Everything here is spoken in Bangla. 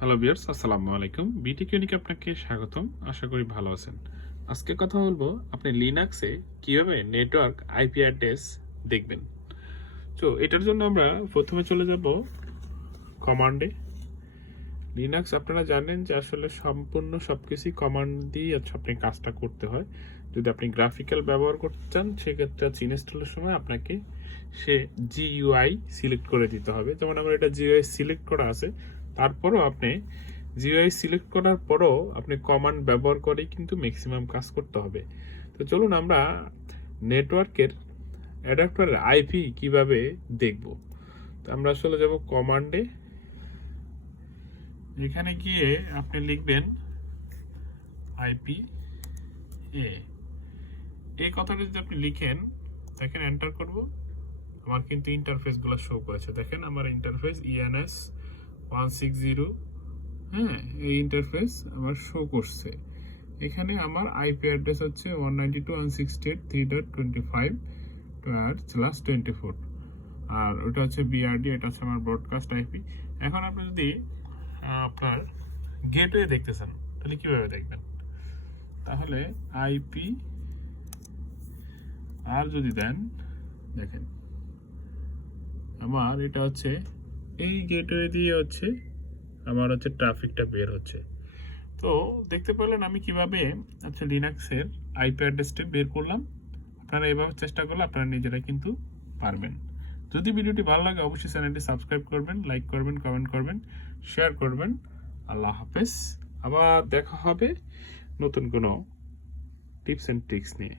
হ্যালো ভিউয়ার্স, আসসালামু আলাইকুম। বিটেক ইউনিকে আপনাকে স্বাগতম। আশা করি ভালো আছেন। আজকে কথা বলবো আপনি লিনাক্সে কিভাবে নেটওয়ার্ক আইপি অ্যাড্রেস দেখবেন। তো এটার জন্য আমরা প্রথমে চলে যাব কমান্ডে। লিনাক্স আপনারা জানেন যে আসলে সম্পূর্ণ সবকিছুই কমান্ড দিয়ে আপনি কাজটা করতে হয়। যদি আপনি গ্রাফিক্যাল ব্যবহার করতে চান সেক্ষেত্রে ইনস্টলের সময় আপনাকে সে জিইউআই সিলেক্ট করে দিতে হবে। যেমন আমার এটা জিইউআই সিলেক্ট করা আছে, তারপরও আপনি জিইউআই সিলেক্ট করার পরও আপনি কমান্ড ব্যবহার করেই কিন্তু ম্যাক্সিমাম কাজ করতে হবে। তো চলুন আমরা নেটওয়ার্কের অ্যাডাপ্টারের আইপি কিভাবে দেখব। তো আমরা আসলে যাব কমান্ডে। এখানে গিয়ে আপনি লিখবেন আইপি এই কথাটা যদি আপনি লিখেন, দেখেন এন্টার করব, আমার কিন্তু ইন্টারফেসগুলো শো করেছে। দেখেন আমার ইন্টারফেস ENS 160, হ্যাঁ, এই ইন্টারফেস আমার শো করছে। এখানে আমার আইপি অ্যাড্রেস হচ্ছে 192.168.3.25/24, আর ওটা হচ্ছে বিআরডি, এটা হচ্ছে আমার ব্রডকাস্ট আইপি। এখন আপনি যদি আপনার গেটওয়ে দেখতে চান তাহলে কিভাবে দেখবেন? তাহলে আইপি আর যদি দেন, দেখেন আমার এটা হচ্ছে এই গেটওয়ে দিয়ে হচ্ছে আমার হচ্ছে ট্রাফিকটা বের হচ্ছে। তো দেখতে পেলেন আমি কিভাবে লিনাক্সের আইপি অ্যাড্রেসটা বের করলাম। আপনারা এভাবে চেষ্টা করলে আপনারা নিজেরা কিন্তু পারবেন। যদি ভিডিওটি ভালো লাগে অবশ্যই চ্যানেলটি সাবস্ক্রাইব করবেন, লাইক করবেন, কমেন্ট করবেন, শেয়ার করবেন। আল্লাহ হাফেজ। আবার দেখা হবে নতুন কোনো টিপস অ্যান্ড ট্রিক্স নিয়ে।